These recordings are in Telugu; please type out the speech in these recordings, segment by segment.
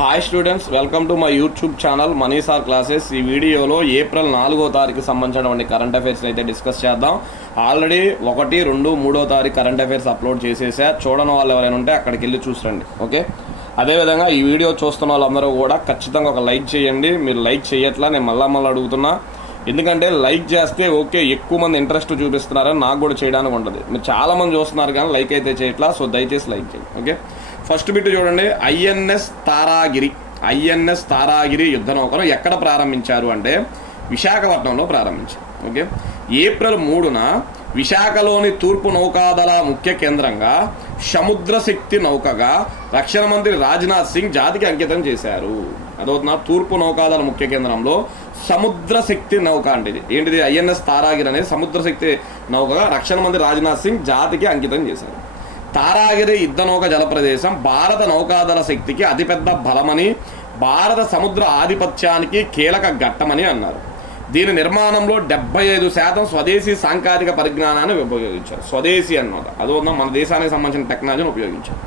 Hi students, welcome to my YouTube channel మనీసార్ క్లాసెస్. ఈ వీడియోలో ఏప్రిల్ 4వ తారీఖు సంబంధించినటువంటి కరెంట్ అఫైర్స్ అయితే డిస్కస్ చేద్దాం. ఆల్రెడీ 1, 2, 3వ తారీఖు కరెంట్ అఫైర్స్ అప్లోడ్ చేసేసా. చూడని వాళ్ళు ఎవరైనా ఉంటే అక్కడికి వెళ్ళి చూసండి. ఓకే, అదేవిధంగా ఈ వీడియో చూస్తున్న వాళ్ళందరూ కూడా ఖచ్చితంగా ఒక లైక్ చేయండి. మీరు లైక్ చేయట్లా, నేను మళ్ళీ అడుగుతున్నా. ఎందుకంటే లైక్ చేస్తే ఓకే, ఎక్కువ మంది ఇంట్రెస్ట్ చూపిస్తున్నారని నాకు కూడా చేయడానికి ఉంటుంది. మీరు చాలామంది చూస్తున్నారు కానీ లైక్ అయితే చేయట్లా. సో దయచేసి లైక్ చేయండి. ఓకే, ఫస్ట్ బిట్ చూడండి. ఐఎన్ఎస్ తారాగిరి యుద్ధ నౌకను ఎక్కడ ప్రారంభించారు అంటే విశాఖపట్నంలో ప్రారంభించారు. ఓకే, ఏప్రిల్ 3న విశాఖలోని తూర్పు నౌకాదళ ముఖ్య కేంద్రంగా సముద్ర శక్తి నౌకగా రక్షణ మంత్రి రాజ్నాథ్ సింగ్ జాతికి అంకితం చేశారు. అదవుతున్నా తూర్పు నౌకాదళ ముఖ్య కేంద్రంలో సముద్ర శక్తి నౌక అంటే ఏంటిది? ఐఎన్ఎస్ తారాగిరి అనేది సముద్ర శక్తి నౌకగా రక్షణ మంత్రి రాజ్నాథ్ సింగ్ జాతికి అంకితం చేశారు. తారాగిరి యుద్ధ నౌక జలప్రదేశం భారత నౌకాదళ శక్తికి అతిపెద్ద బలమని, భారత సముద్ర ఆధిపత్యానికి కీలక ఘట్టమని అన్నారు. దీని నిర్మాణంలో 75% స్వదేశీ సాంకేతిక పరిజ్ఞానాన్ని ఉపయోగించారు. స్వదేశీ అన్నమాట, అదొన్న మన దేశానికి సంబంధించిన టెక్నాలజీని ఉపయోగించారు.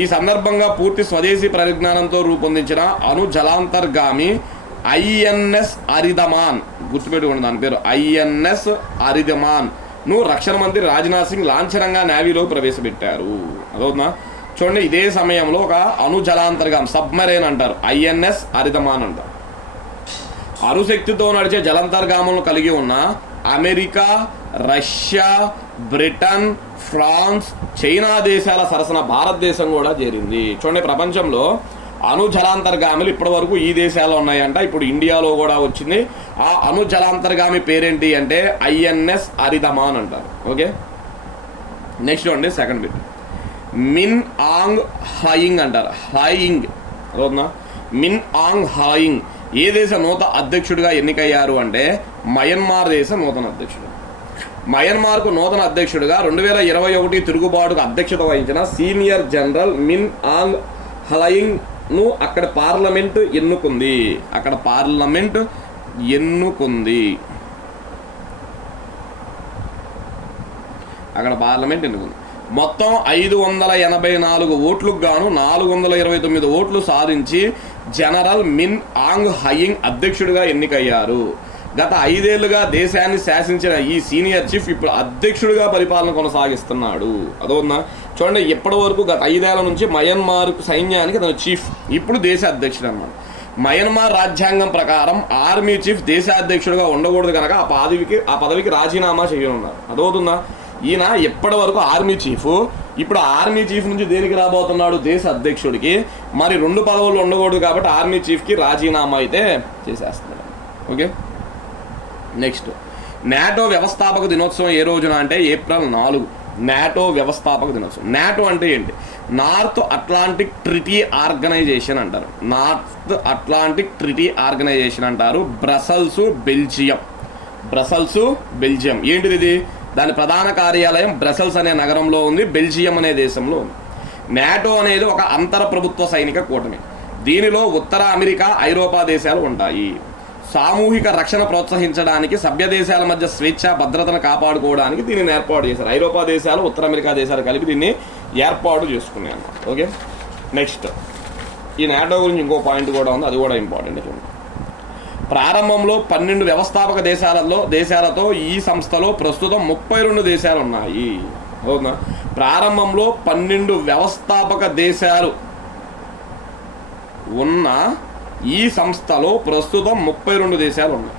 ఈ సందర్భంగా పూర్తి స్వదేశీ పరిజ్ఞానంతో రూపొందించిన అణు జలాంతర్గామి ఐఎన్ఎస్ అరిదమాన్, గుర్తుపెట్టుకోండి దాని పేరు ఐఎన్ఎస్ అరిదమాన్ ను రక్షణ మంత్రి రాజ్నాథ్ సింగ్ లాంఛనంగా నేవీలో ప్రవేశపెట్టారు. అదవునా చూడండి. ఇదే సమయంలో ఒక అణు జలాంతర్గామి సబ్మరైన్ అంటారు, ఐఎన్ఎస్ అరిదమాన్ అంటారు. అణుశక్తితో నడిచే జలాంతర్గాములను కలిగి ఉన్న America, Russia, Britain, France, China దేశాల సరసన భారతదేశం కూడా చేరింది. చూడండి, ప్రపంచంలో అణు జలాంతర్గాములు ఇప్పటి వరకు ఈ దేశాల్లో ఉన్నాయంట. ఇప్పుడు ఇండియాలో కూడా వచ్చింది. ఆ అణు జలాంతర్గామి పేరేంటి అంటే ఐఎన్ఎస్ అరిదమాన్ అంటారు. ఓకే, నెక్స్ట్ చూడండి. సెకండ్ బిట్ మిన్ ఆంగ్ హాయింగ్ అంటారు. హాయింగ్ అవునా? మిన్ ఆంగ్ హాయింగ్ ఏ దేశ నూతన అధ్యక్షుడిగా ఎన్నికయ్యారు అంటే మయన్మార్ దేశ నూతన అధ్యక్షుడు. మయన్మార్కు నూతన అధ్యక్షుడిగా 2021 తిరుగుబాటుకు అధ్యక్షత వహించిన సీనియర్ జనరల్ మిన్ ఆంగ్ హలాయింగ్ ను అక్కడ పార్లమెంట్ ఎన్నుకుంది. మొత్తం 584 ఓట్లకు గాను 429 ఓట్లు సాధించి జనరల్ మిన్ ఆంగ్ హయింగ్ అధ్యక్షుడిగా ఎన్నికయ్యారు. గత 5 ఏళ్లుగా దేశాన్ని శాసించిన ఈ సీనియర్ చీఫ్ ఇప్పుడు అధ్యక్షుడిగా పరిపాలన కొనసాగిస్తున్నాడు. అదోన్నా చూడండి, ఇప్పటి వరకు గత 5 ఏళ్ల నుంచి మయన్మార్ సైన్యానికి తన చీఫ్, ఇప్పుడు దేశ అధ్యక్షుడు అన్నమాట. మయన్మార్ రాజ్యాంగం ప్రకారం ఆర్మీ చీఫ్ దేశాధ్యక్షుడిగా ఉండకూడదు కనుక ఆ పదవికి రాజీనామా చేయనున్నారు. అదవుతుందా? ఈయన ఇప్పటి వరకు ఆర్మీ చీఫ్, ఇప్పుడు ఆర్మీ చీఫ్ నుంచి దేనికి రాబోతున్నాడు? దేశ అధ్యక్షుడికి. మరి 2 పదవులు ఉండకూడదు కాబట్టి ఆర్మీ చీఫ్కి రాజీనామా అయితే చేసేస్తున్నాడు. ఓకే, నెక్స్ట్ నాటో వ్యవస్థాపక దినోత్సవం ఏ రోజున అంటే ఏప్రిల్ 4. నాటో వ్యవస్థాపక దినోత్సవం. నాటో అంటే ఏంటి? నార్త్ అట్లాంటిక్ ట్రిటీ ఆర్గనైజేషన్ అంటారు. Brussels, Belgium. ఏంటిది ఇది? దాని ప్రధాన కార్యాలయం బ్రసెల్స్ అనే నగరంలో ఉంది, బెల్జియం అనే దేశంలో ఉంది. నాటో అనేది ఒక అంతర ప్రభుత్వ సైనిక కూటమి. దీనిలో ఉత్తర అమెరికా, ఐరోపా దేశాలు ఉంటాయి. సామూహిక రక్షణ ప్రోత్సహించడానికి, సభ్య దేశాల మధ్య స్వేచ్ఛ భద్రతను కాపాడుకోవడానికి దీనిని ఏర్పాటు చేశారు. ఐరోపా దేశాలు, ఉత్తర అమెరికా దేశాలు కలిపి దీన్ని ఏర్పాటు చేసుకున్నాయి అన్నమాట. ఓకే, నెక్స్ట్ ఈ నాటో గురించి ఇంకో పాయింట్ కూడా ఉంది, అది కూడా ఇంపార్టెంట్. చూడండి, ప్రారంభంలో 12 వ్యవస్థాపక దేశాలతో ఈ సంస్థలో ప్రస్తుతం 32 దేశాలు ఉన్నాయి. అవునా? ప్రారంభంలో 12 వ్యవస్థాపక దేశాలు ఉన్న ఈ సంస్థలో ప్రస్తుతం 32 దేశాలు ఉన్నాయి.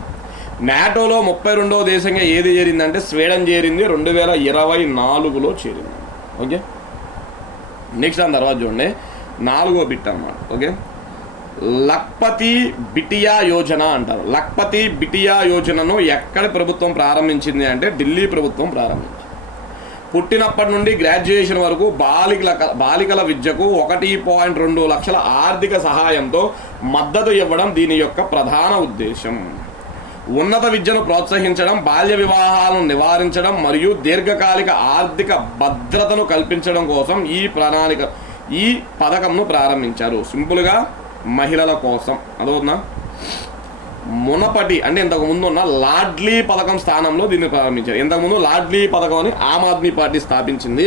నాటోలో 32వ దేశంగా ఏది చేరిందంటే స్వీడన్ చేరింది, 2024లో చేరింది. ఓకే, నెక్స్ట్ దాని తర్వాత చూడండి 4వ బిట్ అన్నమాట. ఓకే, లఖ్పతి బిటియా యోజన అంటారు. లఖ్పతి బిటియా యోజనను ఎక్కడ ప్రభుత్వం ప్రారంభించింది అంటే ఢిల్లీ ప్రభుత్వం ప్రారంభించింది. పుట్టినప్పటి నుండి గ్రాడ్యుయేషన్ వరకు బాలికల విద్యకు 1.2 లక్షల ఆర్థిక సహాయంతో మద్దతు ఇవ్వడం దీని యొక్క ప్రధాన ఉద్దేశం. ఉన్నత విద్యను ప్రోత్సహించడం, బాల్య వివాహాలను నివారించడం మరియు దీర్ఘకాలిక ఆర్థిక భద్రతను కల్పించడం కోసం ఈ పథకంను ప్రారంభించారు. సింపుల్గా మహిళల కోసం. అదవునా? మునపటి అంటే ఇంతకుముందు ఉన్న లాడ్లీ పథకం స్థానంలో దీన్ని ప్రారంభించారు. ఇంతకుముందు లాడ్లీ పథకం అని ఆమ్ ఆద్మీ పార్టీ స్థాపించింది.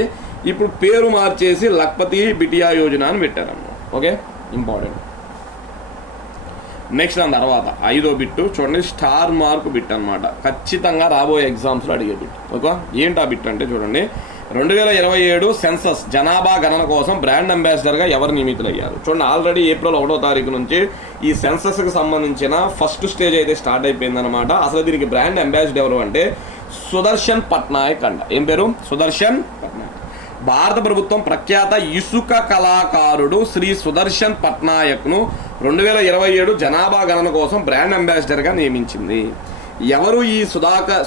ఇప్పుడు పేరు మార్చేసి లఖ్పతి బిటియా యోజన అని పెట్టారన్నమాట. Okay, important. నెక్స్ట్ దాని తర్వాత 5వ బిట్టు చూడండి, స్టార్ మార్క్ బిట్ అనమాట. ఖచ్చితంగా రాబోయే ఎగ్జామ్స్లో అడిగే బిట్. ఓకే, ఏంటి ఆ బిట్ అంటే చూడండి, 2027 సెన్సస్ జనాభా గణన కోసం బ్రాండ్ అంబాసిడర్గా ఎవరు నియమితులయ్యారు? చూడండి, ఆల్రెడీ ఏప్రిల్ 1వ తారీఖు నుంచి ఈ సెన్సస్కి సంబంధించిన ఫస్ట్ స్టేజ్ అయితే స్టార్ట్ అయిపోయిందనమాట. అసలు దీనికి బ్రాండ్ అంబాసిడర్ ఎవరు అంటే సుదర్శన్ పట్నాయక్ అంట. ఏం పేరు? సుదర్శన్ పట్నాయక్. భారత ప్రభుత్వం ప్రఖ్యాత ఇసుక కళాకారుడు శ్రీ సుదర్శన్ పట్నాయక్ను 2027 జనాభా గణన కోసం బ్రాండ్ అంబాసిడర్గా నియమించింది. ఎవరు ఈ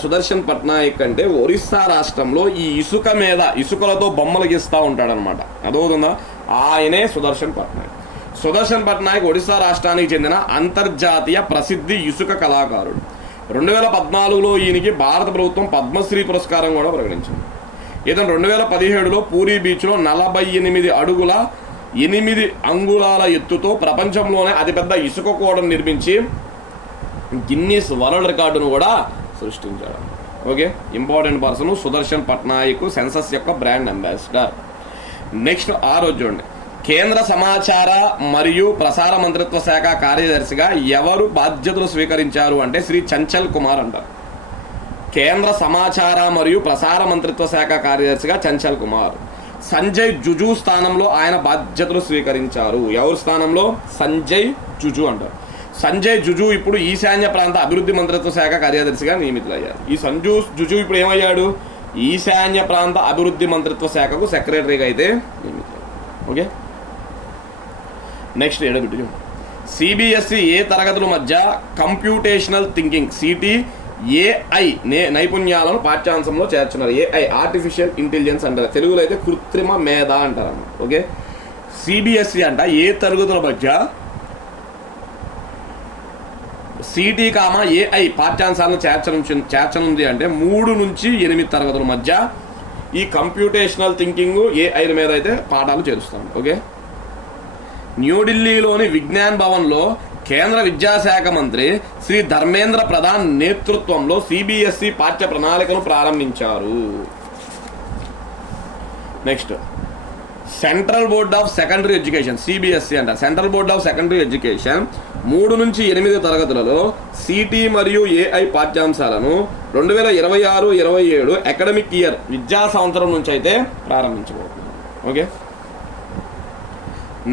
సుదర్శన్ పట్నాయక్ అంటే ఒరిస్సా రాష్ట్రంలో ఈ ఇసుకలతో బొమ్మలు గీస్తూ ఉంటాడనమాట. అదవుతుందా? ఆయనే సుదర్శన్ పట్నాయక్. సుదర్శన్ పట్నాయక్ ఒడిశా రాష్ట్రానికి చెందిన అంతర్జాతీయ ప్రసిద్ధి ఇసుక కళాకారుడు. 2014లో ఈయనకి భారత ప్రభుత్వం పద్మశ్రీ పురస్కారం కూడా ప్రకటించింది. ఇతను 2017లో పూరీ బీచ్లో 48 అడుగుల 8 అంగుళాల ఎత్తుతో ప్రపంచంలోనే అతిపెద్ద ఇసుక కూడను నిర్మించి గిన్నీస్ వరల్డ్ రికార్డును కూడా సృష్టించాడు. Okay, important person Sudarshan Patnaik, census యొక్క బ్రాండ్ అంబాసిడర్. నెక్స్ట్ 6 చూడండి, కేంద్ర సమాచార మరియు ప్రసార మంత్రిత్వ శాఖ కార్యదర్శిగా ఎవరు బాధ్యతలు స్వీకరించారు అంటే శ్రీ చంచల్ కుమార్ అంటారు. కేంద్ర సమాచార మరియు ప్రసార మంత్రిత్వ శాఖ కార్యదర్శిగా చంచల్ కుమార్. సంజయ్ జుజు స్థానంలో ఆయన బాధ్యతలు స్వీకరించారు. ఎవరి స్థానంలో? సంజయ్ జుజు అంటారు. సంజయ్ జుజు ఇప్పుడు ఈశాన్య ప్రాంత అభివృద్ధి మంత్రిత్వ శాఖ కార్యదర్శిగా నియమితులయ్యారు. ఈ సంజయ్ జుజు ఇప్పుడు ఏమయ్యాడు? ఈశాన్య ప్రాంత అభివృద్ధి మంత్రిత్వ శాఖకు సెక్రటరీగా అయితే నియమితులయ్యారు. ఓకే, నెక్స్ట్ 7వ బిట్, సిబిఎస్ఈ ఏ తరగతుల మధ్య కంప్యూటేషనల్ థింకింగ్ AI నైపుణ్యాలను పాఠ్యాంశంలో చేర్చున్నారు. AI ఆర్టిఫిషియల్ ఇంటెలిజెన్స్ అంటారు, తెలుగులో అయితే కృత్రిమ మేధ అంటారు అన్నమాట. ఓకే, సిబిఎస్ఈ అంట ఏ తరగతుల మధ్య AI పాఠ్యాంశాలను చేర్చనుంది అంటే 3 నుంచి 8 తరగతుల మధ్య ఈ కంప్యూటేషనల్ థింకింగ్ AI మీద అయితే పాఠాలు చేరుస్తాం. ఓకే, న్యూఢిల్లీలోని విజ్ఞాన్ భవన్లో కేంద్ర విద్యాశాఖ మంత్రి శ్రీ ధర్మేంద్ర ప్రధాన్ నేతృత్వంలో సిబిఎస్ఈ పాఠ్య ప్రణాళికను ప్రారంభించారు. Next, central board of secondary education, CBSE అంట. Central board of secondary education 3 నుంచి 8 తరగతులలో సిటీ మరియు AI పాఠ్యాంశాలను 2026-27 అకాడమిక్ ఇయర్ విద్యా సంవత్సరం నుంచి అయితే ప్రారంభించబోతుంది. ఓకే,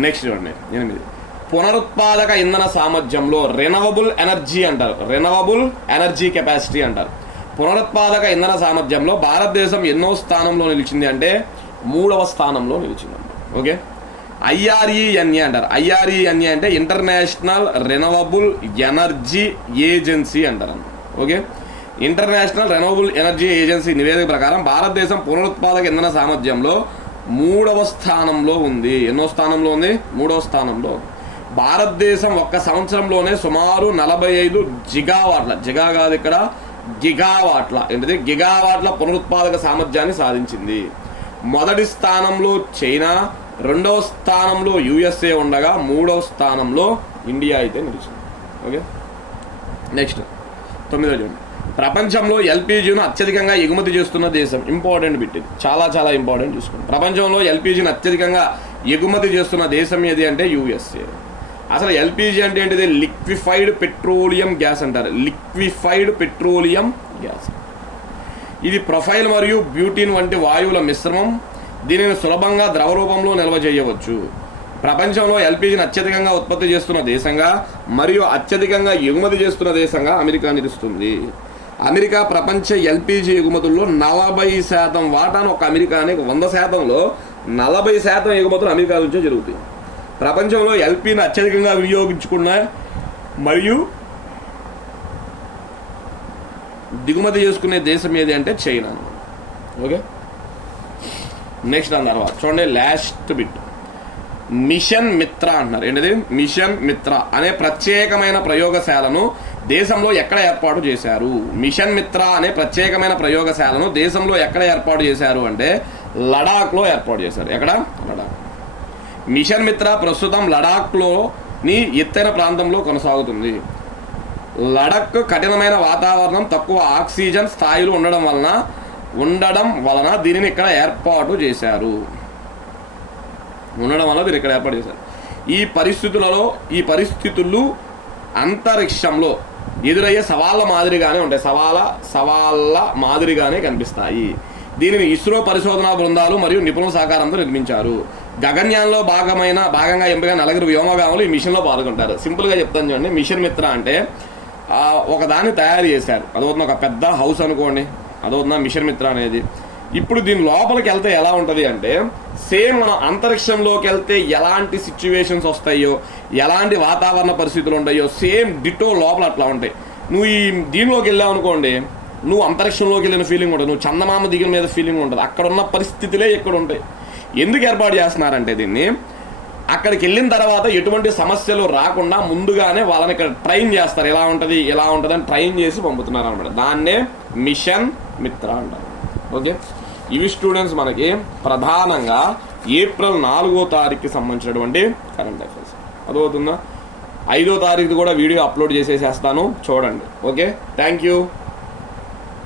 నెక్స్ట్ చూడండి 8, పునరుత్పాదక ఇంధన సామర్థ్యంలో రెనవబుల్ ఎనర్జీ అంటారు, రెనవబుల్ ఎనర్జీ కెపాసిటీ అంటారు. పునరుత్పాదక ఇంధన సామర్థ్యంలో భారతదేశం ఎన్నో స్థానంలో నిలిచింది అంటే 3వ స్థానంలో నిలిచింది. ఓకే, IRENA అంటారు. IRENA అంటే ఇంటర్నేషనల్ రెనవబుల్ ఎనర్జీ ఏజెన్సీ అంటారు. Okay, international renewable energy agency నివేదిక ప్రకారం భారతదేశం పునరుత్పాదక ఇంధన సామర్థ్యంలో 3వ స్థానంలో ఉంది. ఎన్నో స్థానంలో ఉంది? 3వ స్థానంలో. భారతదేశం ఒక్క సంవత్సరంలోనే సుమారు 45 జిగావాట్ల, జిగా కాదు ఇక్కడ గిగావాట్ల, ఏంటిది గిగావాట్ల పునరుత్పాదక సామర్థ్యాన్ని సాధించింది. మొదటి స్థానంలో చైనా, 2వ స్థానంలో USA ఉండగా 3వ స్థానంలో ఇండియా అయితే నిలిచింది. ఓకే, నెక్స్ట్ 9వ చూడండి, ప్రపంచంలో LPGను అత్యధికంగా ఎగుమతి చేస్తున్న దేశం. ఇంపార్టెంట్ బిట్ ఇది, చాలా చాలా ఇంపార్టెంట్. చూసుకోండి, ప్రపంచంలో LPGను అత్యధికంగా ఎగుమతి చేస్తున్న దేశం ఏది అంటే USA. అసలు LPG అంటే ఏంటిది? లిక్విఫైడ్ పెట్రోలియం గ్యాస్ అంటారు, లిక్విఫైడ్ పెట్రోలియం గ్యాస్. ఇది ప్రొఫైల్ మరియు బ్యూటీన్ వంటి వాయువుల మిశ్రమం. దీనిని సులభంగా ద్రవ రూపంలో నిల్వ చేయవచ్చు. ప్రపంచంలో LPGని అత్యధికంగా ఉత్పత్తి చేస్తున్న దేశంగా మరియు అత్యధికంగా ఎగుమతి చేస్తున్న దేశంగా అమెరికా నిలుస్తుంది. అమెరికా ప్రపంచ LPG ఎగుమతుల్లో 40% వాటాను ఒక అమెరికానే. 100%లో 40% ఎగుమతులు అమెరికా నుంచే జరుగుతాయి. ప్రపంచంలో LPని అత్యధికంగా వినియోగించుకున్న మరియు దిగుమతి చేసుకునే దేశం ఏది అంటే చైనా. ఓకే, నెక్స్ట్ దాని తర్వాత చూడండి లాస్ట్ బిట్, మిషన్ మిత్ర అంటున్నారు. ఏంటిది? మిషన్ మిత్ర అనే ప్రత్యేకమైన ప్రయోగశాలను దేశంలో ఎక్కడ ఏర్పాటు చేశారు? మిషన్ మిత్ర అనే ప్రత్యేకమైన ప్రయోగశాలను దేశంలో ఎక్కడ ఏర్పాటు చేశారు అంటే లడాఖ్లో ఏర్పాటు చేశారు. ఎక్కడ? లడాఖ్. మిషన్ మిత్ర ప్రస్తుతం లడాఖ్లోని ఎత్తైన ప్రాంతంలో కొనసాగుతుంది. లడాఖ్ కఠినమైన వాతావరణం, తక్కువ ఆక్సిజన్ స్థాయిలు ఉండడం వలన దీనిని ఇక్కడ ఏర్పాటు చేశారు. ఈ పరిస్థితులు అంతరిక్షంలో ఎదురయ్యే సవాళ్ళ మాదిరిగానే ఉంటాయి. సవాళ్ళ మాదిరిగానే కనిపిస్తాయి. దీనిని ఇస్రో పరిశోధనా బృందాలు మరియు నిపుణుల సహకారంతో నిర్మించారు. గగన్యాన్లో భాగంగా ఎంపిక 4 వ్యోమగాములు ఈ మిషన్లో పాల్గొంటారు. సింపుల్గా చెప్తాను చూడండి. మిషన్ మిత్ర అంటే ఒకదాన్ని తయారు చేశారు. అదవుతున్న ఒక పెద్ద హౌస్ అనుకోండి, అదవుతున్న మిషన్ మిత్ర అనేది. ఇప్పుడు దీని లోపలికి వెళ్తే ఎలా ఉంటుంది అంటే సేమ్ మనం అంతరిక్షంలోకి వెళ్తే ఎలాంటి సిచ్యువేషన్స్ వస్తాయో, ఎలాంటి వాతావరణ పరిస్థితులు ఉంటాయో సేమ్ డిటో లోపల అట్లా ఉంటాయి. నువ్వు ఈ దీనిలోకి వెళ్ళావు అనుకోండి, నువ్వు అంతరిక్షంలోకి వెళ్ళిన ఫీలింగ్ ఉంటుంది, నువ్వు చందమామ దిగిన మీద ఫీలింగ్ ఉంటుంది. అక్కడ ఉన్న పరిస్థితులే ఇక్కడ ఉంటాయి. ఎందుకు ఏర్పాటు చేస్తున్నారంటే దీన్ని, అక్కడికి వెళ్ళిన తర్వాత ఎటువంటి సమస్యలు రాకుండా ముందుగానే వాళ్ళని ఇక్కడ ట్రైన్ చేస్తారు. ఎలా ఉంటుంది అని ట్రైన్ చేసి పంపుతున్నారు అనమాట. దాన్నే మిషన్ మిత్ర అంటారు. ఓకే, ఇవి స్టూడెంట్స్ మనకి ప్రధానంగా ఏప్రిల్ 4వ తారీఖుకి సంబంధించినటువంటి కరెంట్ అఫైర్స్. అదవుతుందా? 5వ తారీఖు కూడా వీడియో అప్లోడ్ చేసేసేస్తాను, చూడండి. Okay, thank you.